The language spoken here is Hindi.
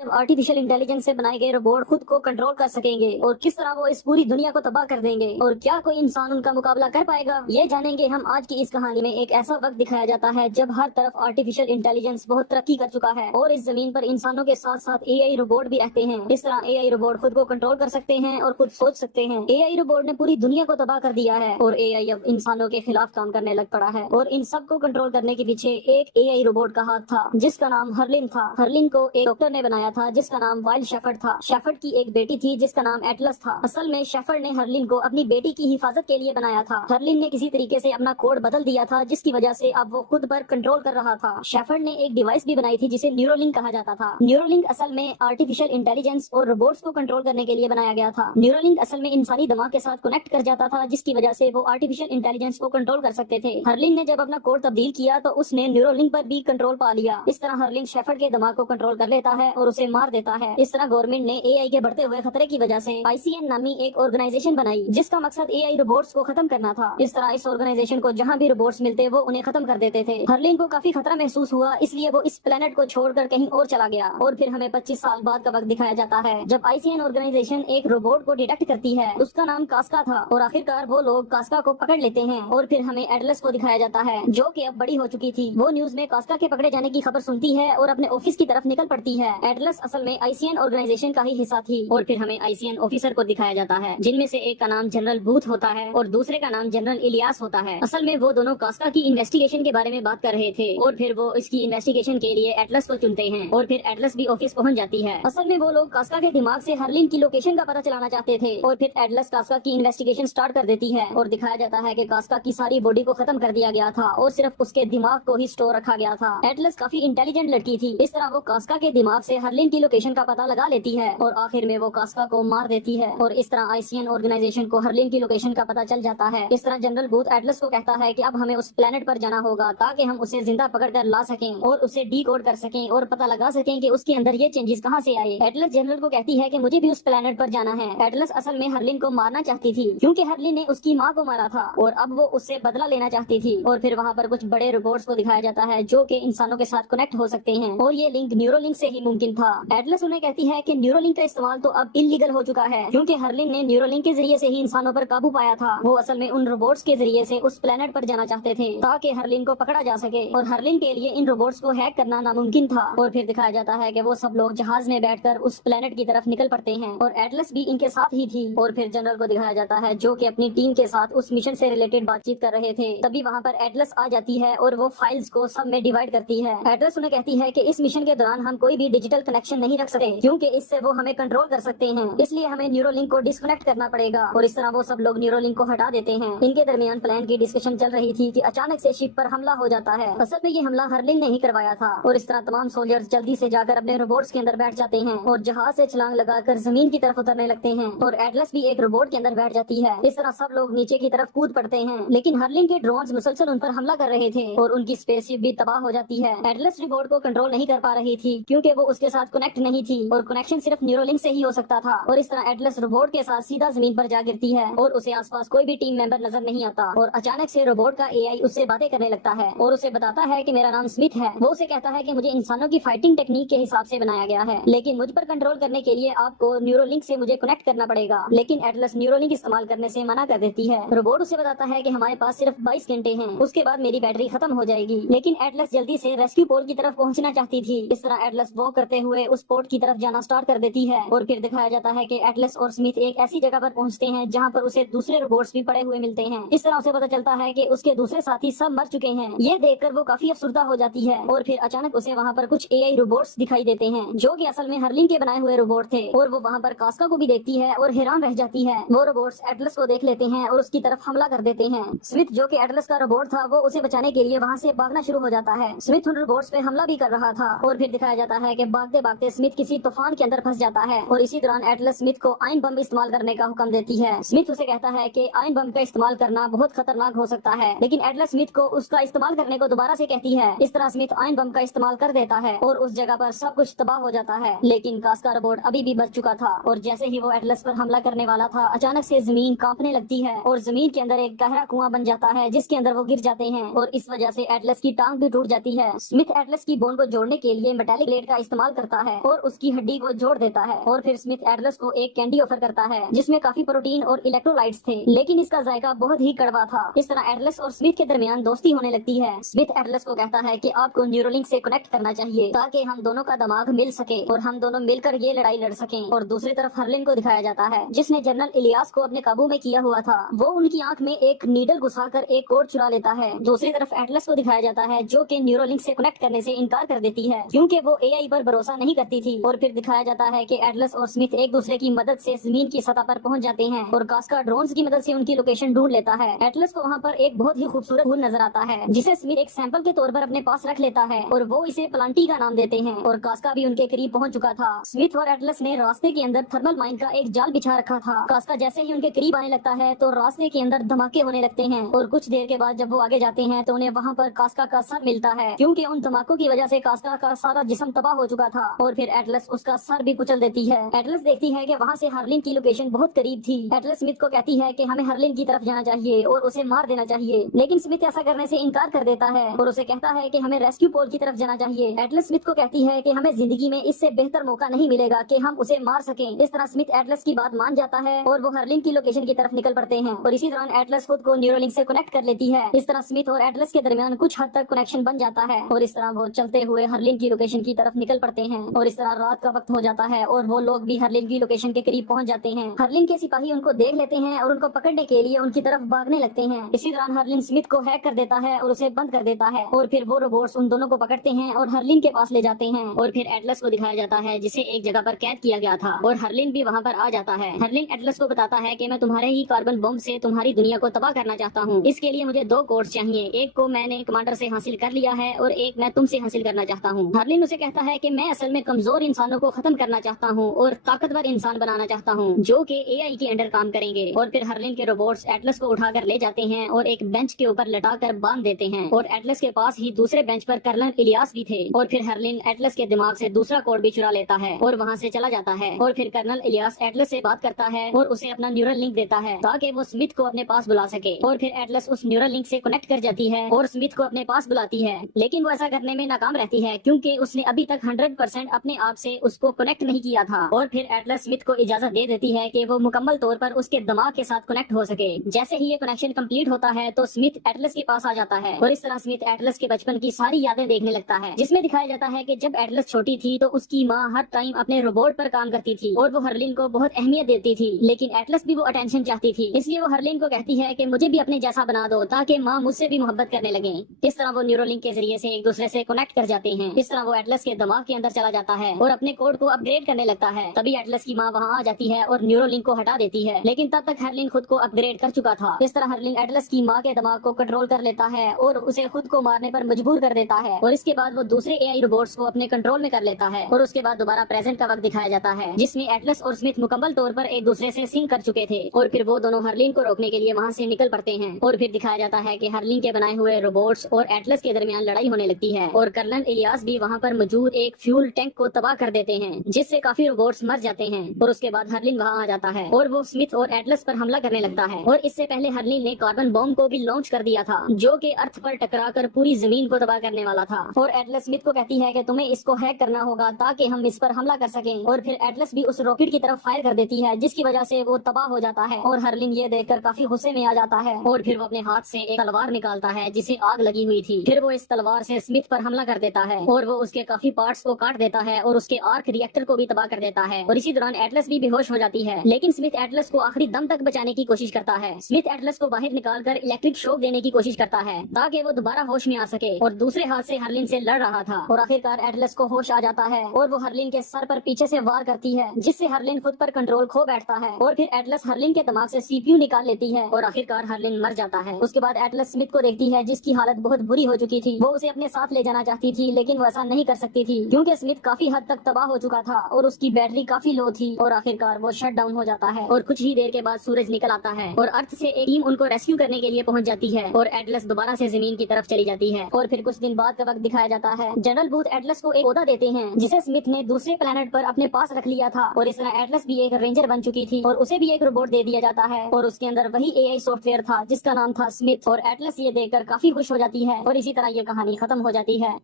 जब आर्टिफिशियल इंटेलिजेंस से बनाए गए रोबोट खुद को कंट्रोल कर सकेंगे और किस तरह वो इस पूरी दुनिया को तबाह कर देंगे और क्या कोई इंसान उनका मुकाबला कर पाएगा, ये जानेंगे हम आज की इस कहानी में। एक ऐसा वक्त दिखाया जाता है जब हर तरफ आर्टिफिशियल इंटेलिजेंस बहुत तरक्की कर चुका है और इस जमीन पर इंसानों के साथ साथ एआई रोबोट भी रहते हैं। इस तरह एआई रोबोट खुद को कंट्रोल कर सकते हैं और खुद सोच सकते हैं। एआई रोबोट ने पूरी दुनिया को तबाह कर दिया है और एआई अब इंसानों के खिलाफ काम करने लग पड़ा है और इन सब को कंट्रोल करने के पीछे एक एआई रोबोट का हाथ था जिसका नाम हर्लिन था। हर्लिन को एक डॉक्टर ने बनाया था जिसका नाम वाइल्ड शेफर्ड था। शेफर्ड की एक बेटी थी जिसका नाम एटलस था। असल में शेफर्ड ने हर्लिन को अपनी बेटी की हिफाजत के लिए बनाया था। हर्लिन ने किसी तरीके से अपना कोड बदल दिया था जिसकी वजह से अब वो खुद पर कंट्रोल कर रहा था। शेफर्ड ने एक डिवाइस भी बनाई थी जिसे न्यूरोलिंक कहा जाता था। न्यूरोलिंक असल में आर्टिफिशियल इंटेलिजेंस और रोबोट्स को कंट्रोल करने के लिए बनाया गया था। न्यूरोलिंक असल में इंसानी दिमाग के साथ कनेक्ट कर जाता था जिसकी वजह से वो आर्टिफिशियल इंटेलिजेंस को कंट्रोल कर सकते थे। हर्लिन ने जब अपना कोड तब्दील किया तो उसने न्यूरोलिंक पर भी कंट्रोल पा लिया। इस तरह हर्लिन शेफर्ड के दिमाग को कंट्रोल कर लेता है और उसे मार देता है। इस तरह गवर्नमेंट ने एआई के बढ़ते हुए खतरे की वजह से आईसीएन नामी एक ऑर्गेनाइजेशन बनाई जिसका मकसद एआई रोबोट्स को खत्म करना था। इस तरह इस ऑर्गेनाइजेशन को जहां भी रोबोट्स मिलते वो उन्हें खत्म कर देते थे। हर्लिन को काफी खतरा महसूस हुआ इसलिए वो इस प्लेनेट को छोड़कर कहीं और चला गया और फिर हमें 25 साल बाद का वक्त दिखाया जाता है जब आईसीएन ऑर्गेनाइजेशन एक रोबोट को डिटेक्ट करती है। उसका नाम कास्का था और आखिरकार वो लोग कास्का को पकड़ लेते हैं और फिर हमें एटलस को दिखाया जाता है जो कि अब बड़ी हो चुकी थी। वो न्यूज में कास्का के पकड़े जाने की खबर सुनती है और अपने ऑफिस की तरफ निकल पड़ती है। एटलस असल में आईसीएन ऑर्गेनाइजेशन का ही हिस्सा थी और फिर हमें आईसीएन ऑफिसर को दिखाया जाता है जिनमें से एक का नाम जनरल बूथ होता है और दूसरे का नाम जनरल इलियास होता है। असल में वो दोनों कास्का की इन्वेस्टिगेशन के बारे में बात कर रहे थे और फिर वो इसकी इन्वेस्टिगेशन के लिए एटलस को चुनते हैं और फिर एटलस भी ऑफिस पहुंच जाती है। असल में वो लोग कास्का के दिमाग से हर्लिन की लोकेशन का पता चलाना चाहते थे और फिर एटलस कास्का की इन्वेस्टिगेशन स्टार्ट कर देती है और दिखाया जाता है कि कास्का की सारी बॉडी को खत्म कर दिया गया था और सिर्फ उसके दिमाग को ही स्टोर रखा गया था। एटलस काफी इंटेलिजेंट लड़की थी। इस तरह वो कास्का के दिमाग से हर्लिन की लोकेशन का पता लगा लेती है और आखिर में वो कास्का को मार देती है और इस तरह आईसीएन ऑर्गेनाइजेशन को हर्लिन की लोकेशन का पता चल जाता है। इस तरह जनरल बूथ एटलस को कहता है कि अब हमें उस प्लेनेट पर जाना होगा ताकि हम उसे जिंदा पकड़ कर ला सकें और उसे डीकोड कर सकें और पता लगा सकें कि उसके अंदर ये चेंजेस कहां से आए। एटलस जनरल को कहती है कि मुझे भी उस प्लेनेट पर जाना है। एटलस असल में हर्लिन को मारना चाहती थी क्योंकि हर्लिन ने उसकी माँ को मारा था और अब वो उससे बदला लेना चाहती थी। और फिर वहाँ पर कुछ बड़े रोबोट्स को दिखाया जाता है जो कि इंसानों के साथ कनेक्ट हो सकते हैं और ये लिंक न्यूरोलिंक से ही मुमकिन था। एटलस उन्हें कहती है कि न्यूरोलिंक का इस्तेमाल तो अब इलीगल हो चुका है क्योंकि हर्लिन ने न्यूरोलिंक के जरिए से ही इंसानों पर काबू पाया था। वो असल में उन रोबोट्स के जरिए से उस प्लेनेट पर जाना चाहते थे ताकि हर्लिन को पकड़ा जा सके और हर्लिन के लिए इन रोबोट्स को हैक करना नामुमकिन था। और फिर दिखाया जाता है कि वो सब लोग जहाज में बैठकर उस प्लेनेट की तरफ निकल पड़ते हैं और एटलस भी इनके साथ ही थी। और फिर जनरल को दिखाया जाता है जो कि अपनी टीम के साथ उस मिशन से रिलेटेड बातचीत कर रहे थे। तभी वहाँ पर एटलस आ जाती है और वो फाइल्स को सब में डिवाइड करती है। एटलस उन्हें कहती है कि इस मिशन के दौरान हम कोई भी डिजिटल कनेक्शन नहीं रख सकते क्योंकि इससे वो हमें कंट्रोल कर सकते हैं, इसलिए हमें न्यूरोलिंक को डिस्कनेक्ट करना पड़ेगा। और इस तरह वो सब लोग न्यूरोलिंक को हटा देते हैं। इनके दरमियान प्लान की डिस्कशन चल रही थी कि अचानक से शिप पर हमला हो जाता है। असल में ये हमला हर्लिन ने ही करवाया था और इस तरह तमाम सोल्जर्स जल्दी से जाकर अपने रोबोट्स के अंदर बैठ जाते हैं और जहाज से छलांग लगाकर जमीन की तरफ उतरने लगते हैं और एटलस भी एक रोबोट के अंदर बैठ जाती है। इस तरह सब लोग नीचे की तरफ कूद पड़ते हैं लेकिन हर्लिन के ड्रोन्स मुसलसल उन पर हमला कर रहे थे और उनकी स्पेसशिप भी तबाह हो जाती है। एटलस रोबोट को कंट्रोल नहीं कर पा रही थी क्योंकि वो उसके साथ कनेक्ट नहीं थी और कनेक्शन सिर्फ न्यूरोलिंक से ही हो सकता था। और इस तरह एटलस रोबोट के साथ सीधा जमीन पर जा गिरती है और उसे आसपास कोई भी टीम मेंबर नजर नहीं आता और अचानक से रोबोट का एआई उससे बातें करने लगता है और उसे बताता है कि मेरा नाम स्मिथ है। वो उसे कहता है कि मुझे इंसानों की फाइटिंग टेक्निक के हिसाब से बनाया गया है लेकिन मुझ पर कंट्रोल करने के लिए आपको न्यूरोलिंक से मुझे कनेक्ट करना पड़ेगा। लेकिन एटलस न्यूरोलिंक इस्तेमाल करने से मना कर देती है। रोबोट उसे बताता है कि हमारे पास सिर्फ 22 घंटे हैं, उसके बाद मेरी बैटरी खत्म हो जाएगी। लेकिन एटलस जल्दी से रेस्क्यू पोल की तरफ पहुंचना चाहती थी। इस तरह एटलस वॉक करते हुए उस पोर्ट की तरफ जाना स्टार्ट कर देती है और फिर दिखाया जाता है कि एटलस और स्मिथ एक ऐसी जगह पर पहुंचते हैं जहां पर उसे दूसरे रोबोट्स भी पड़े हुए मिलते हैं। इस तरह उसे पता चलता है कि उसके दूसरे साथी सब मर चुके हैं। ये देखकर वो काफी अफसुर्दा हो जाती है और फिर अचानक उसे वहाँ पर कुछ एआई रोबोट्स दिखाई देते हैं जो कि असल में हर्लिन के बनाए हुए रोबोट थे और वो वहाँ पर कास्का को भी देखती है और हैरान रह जाती है। वो रोबोट्स एटलस को देख लेते हैं और उसकी तरफ हमला कर देते हैं। स्मिथ जो कि एटलस का रोबोट था वो उसे बचाने के लिए वहाँ से भागना शुरू हो जाता है। स्मिथ उन रोबोट्स पे हमला भी कर रहा था और फिर दिखाया जाता है कि भागते भागते स्मिथ किसी तूफान के अंदर फंस जाता है और इसी दौरान एटलस स्मिथ को आयन बम इस्तेमाल करने का हुक्म देती है। स्मिथ उसे कहता है कि आयन बम का इस्तेमाल करना बहुत खतरनाक हो सकता है लेकिन एटलस स्मिथ को उसका इस्तेमाल करने को दोबारा से कहती है। इस तरह स्मिथ आयन बम का इस्तेमाल कर देता है और उस जगह पर सब कुछ तबाह हो जाता है लेकिन कास्का रोबोट अभी भी बच चुका था और जैसे ही वो एटलस पर हमला करने वाला था अचानक से जमीन कांपने लगती है और जमीन के अंदर एक गहरा कुआं बन जाता है जिसके अंदर वो गिर जाते हैं और इस वजह से एटलस की टांग भी टूट जाती है। स्मिथ एटलस की बोन को जोड़ने के लिए मेटालिक ब्लेड का इस्तेमाल करता करता है और उसकी हड्डी को जोड़ देता है। और फिर स्मिथ एटलस को एक कैंडी ऑफर करता है जिसमें काफी प्रोटीन और इलेक्ट्रोलाइट्स थे, लेकिन इसका जायका बहुत ही कड़वा था। इस तरह एटलस और स्मिथ के दरमियान दोस्ती होने लगती है। स्मिथ एटलस को कहता है कि आपको न्यूरोलिंक से कनेक्ट करना चाहिए ताकि हम दोनों का दिमाग मिल सके और हम दोनों मिलकर ये लड़ाई लड़ सकें। और दूसरी तरफ हरलिन को दिखाया जाता है जिसने जनरल इलियास को अपने काबू में किया हुआ था। वो उनकी आंख में एक नीडल घुसाकर एक कोड चुरा लेता है। दूसरी तरफ एटलस को दिखाया जाता है जो कि न्यूरोलिंक से कनेक्ट करने से इनकार कर देती है क्योंकि वो एआई पर भरोसा नहीं करती थी। और फिर दिखाया जाता है कि एटलस और स्मिथ एक दूसरे की मदद से जमीन की सतह पर पहुंच जाते हैं और कास्का ड्रोन्स की मदद से उनकी लोकेशन ढूंढ लेता है। एटलस को वहाँ पर एक बहुत ही खूबसूरत फूल नजर आता है जिसे स्मिथ एक सैंपल के तौर पर अपने पास रख लेता है और वो इसे प्लांटी का नाम देते हैं। और कास्का भी उनके करीब पहुंच चुका था। स्मिथ और एटलस ने रास्ते के अंदर थर्मल माइन का एक जाल बिछा रखा था। कास्का जैसे ही उनके करीब आने लगता है तो रास्ते के अंदर धमाके होने लगते हैं और कुछ देर के बाद जब वो आगे जाते हैं तो उन्हें वहाँ पर कास्का का सर मिलता है क्योंकि उन धमाकों की वजह से कास्का का सारा जिस्म तबाह हो चुका था। और फिर एटलस उसका सर भी कुचल देती है। एटलस देखती है कि वहाँ से हरलिन की लोकेशन बहुत करीब थी। एटलस स्मिथ को कहती है कि हमें हरलिन की तरफ जाना चाहिए और उसे मार देना चाहिए, लेकिन स्मिथ ऐसा करने से इनकार कर देता है और उसे कहता है कि हमें रेस्क्यू पोल की तरफ जाना चाहिए। एटलस स्मिथ को कहती है कि हमें जिंदगी में इससे बेहतर मौका नहीं मिलेगा कि हम उसे मार सकें। इस तरह स्मिथ एटलस की बात मान जाता है और वो हरलिन की लोकेशन की तरफ निकल पड़ते हैं और इसी दौरान एटलस खुद को न्यूरोलिंक से कनेक्ट कर लेती है। इस तरह स्मिथ और एटलस के दरमियान कुछ हद तक कनेक्शन बन जाता है और इस तरह वो चलते हुए हरलिन की लोकेशन की तरफ निकल पड़ते हैं। और इस तरह रात का वक्त हो जाता है और वो लोग भी हरलिन की लोकेशन के करीब पहुंच जाते हैं। हरलिन के सिपाही उनको देख लेते हैं और उनको पकड़ने के लिए उनकी तरफ भागने लगते हैं। इसी दौरान हरलिन स्मिथ को हैक कर देता है और उसे बंद कर देता है और फिर वो रोबोट्स उन दोनों को पकड़ते हैं और हरलिन के पास ले जाते हैं। और फिर एटलस को दिखाया जाता है जिसे एक जगह पर कैद किया गया था और हरलिन भी वहाँ पर आ जाता है। हरलिन एटलस को बताता है कि मैं तुम्हारे ही कार्बन बम से तुम्हारी दुनिया को तबाह करना चाहता हूँ। इसके लिए मुझे 2 कोड्स चाहिए, एक को मैंने कमांडर से हासिल कर लिया है और एक मैं तुमसे हासिल करना चाहता हूँ। हरलिन उसे कहता है कि मैं असल में कमजोर इंसानों को खत्म करना चाहता हूँ और ताकतवर इंसान बनाना चाहता हूँ जो कि एआई के अंडर काम करेंगे। और फिर हरलिन के रोबोट्स एटलस को उठाकर ले जाते हैं और एक बेंच के ऊपर लटाकर बांध देते हैं और एटलस के पास ही दूसरे बेंच पर कर्नल इलियास भी थे। और फिर हरलिन एटलस के दिमाग से दूसरा कोड भी चुरा लेता है और वहाँ से चला जाता है। और फिर कर्नल इलियास एटलस से बात करता है और उसे अपना न्यूरल लिंक देता है ताकि वो स्मिथ को अपने पास बुला सके। और फिर एटलस उस न्यूरल लिंक से कनेक्ट कर जाती है और स्मिथ को अपने पास बुलाती है, लेकिन वो ऐसा करने में नाकाम रहती है क्योंकि उसने अभी तक 100% अपने आप से उसको कनेक्ट नहीं किया था। और फिर एटलस स्मिथ को इजाजत दे देती है कि वो मुकम्मल तौर पर उसके दिमाग के साथ कनेक्ट हो सके। जैसे ही ये कनेक्शन कंप्लीट होता है तो स्मिथ एटलस के पास आ जाता है और इस तरह स्मिथ एटलस के बचपन की सारी यादें देखने लगता है, जिसमें दिखाया जाता है कि जब एटलस छोटी थी तो उसकी माँ हर टाइम अपने रोबोट पर काम करती थी और वो हरलिन को बहुत अहमियत देती थी, लेकिन एटलस भी वो अटेंशन चाहती थी, इसलिए वो हरलिन को कहती है कि मुझे भी अपने जैसा बना दो ताकि माँ मुझसे भी मोहब्बत करने लगे। इस तरह वो न्यूरोलिंक के जरिए से एक दूसरे से कनेक्ट कर जाते हैं। इस तरह वो एटलस के दिमाग के अंदर चला जाता है और अपने कोड को अपग्रेड करने लगता है। तभी एटलस की माँ वहाँ आ जाती है और न्यूरोलिंक को हटा देती है, लेकिन तब तक हरलिन खुद को अपग्रेड कर चुका था। इस तरह हरलिन एटलस की माँ के दिमाग को कंट्रोल कर लेता है और उसे खुद को मारने पर मजबूर कर देता है और इसके बाद वो दूसरे एआई रोबोट्स को अपने कंट्रोल में कर लेता है। और उसके बाद दोबारा प्रेजेंट का वक्त दिखाया जाता है जिसमें एटलस और स्मिथ मुकम्मल तौर पर एक दूसरे से सिंक कर चुके थे और फिर वो दोनों हरलिन को रोकने के लिए वहाँ से निकल पड़ते हैं। और फिर दिखाया जाता है कि हरलिन के बनाए हुए रोबोट्स और एटलस के दरमियान लड़ाई होने लगती है और कर्नल इलियास भी वहाँ पर मौजूद एक फ्यूल टैंक को तबाह कर देते हैं जिससे काफी रोबोट्स मर जाते हैं। और उसके बाद हरलिन वहाँ आ जाता है और वो स्मिथ और एटलस पर हमला करने लगता है। और इससे पहले हरलिन ने कार्बन बॉम्ब को भी लॉन्च कर दिया था जो कि अर्थ पर टकराकर पूरी जमीन को तबाह करने वाला था। और एटलस स्मिथ को कहती है कि तुम्हें इसको हैक करना होगा ताकि हम इस पर हमला कर सकें। और फिर एटलस भी उस रॉकेट की तरफ फायर कर देती है जिसकी वजह से वो तबाह हो जाता है और हरलिन ये देखकर काफी गुस्से में आ जाता है और फिर वो अपने हाथ से एक तलवार निकालता है जिसे आग लगी हुई थी। फिर वो इस तलवार से स्मिथ पर हमला कर देता है और वो उसके काफी पार्ट्स को काट देता है और उसके आर्क रिएक्टर को भी तबाह कर देता है। और इसी दौरान एटलस भी बेहोश हो जाती है, लेकिन स्मिथ एटलस को आखिरी दम तक बचाने की कोशिश करता है। स्मिथ एटलस को बाहर निकालकर इलेक्ट्रिक शॉक देने की कोशिश करता है ताकि वो दोबारा होश में आ सके और दूसरे हाथ से हरलिन से लड़ रहा था। और आखिरकार एटलस को होश आ जाता है और वो हरलिन के सर पर पीछे से वार करती है जिससे हरलिन खुद पर कंट्रोल खो बैठता है। और फिर एटलस हरलिन के दिमाग से सीपीयू निकाल लेती है और आखिरकार हरलिन मर जाता है। उसके बाद एटलस स्मिथ को देखती है जिसकी हालत बहुत बुरी हो चुकी थी। वो उसे अपने साथ ले जाना चाहती थी लेकिन वो ऐसा नहीं कर सकती थी क्योंकि स्मिथ काफी हद तक तबाह हो चुका था और उसकी बैटरी काफी लो थी। और आखिरकार वो शट डाउन हो जाता है और कुछ ही देर के बाद सूरज निकल आता है और अर्थ से एक टीम उनको रेस्क्यू करने के लिए पहुंच जाती है और एटलस दोबारा से जमीन की तरफ चली जाती है। और फिर कुछ दिन बाद का वक्त दिखाया जाता है। जनरल बूथ एटलस को एक पौधा देते हैं जिसे स्मिथ ने दूसरे प्लेनेट पर अपने पास रख लिया था और इस तरह एटलस भी एक रेंजर बन चुकी थी और उसे भी एक रोबोट दे दिया जाता है और उसके अंदर वही एआई सॉफ्टवेयर था जिसका नाम था स्मिथ। और एटलस ये देखकर काफी खुश हो जाती है और इसी तरह ये कहानी खत्म हो जाती है।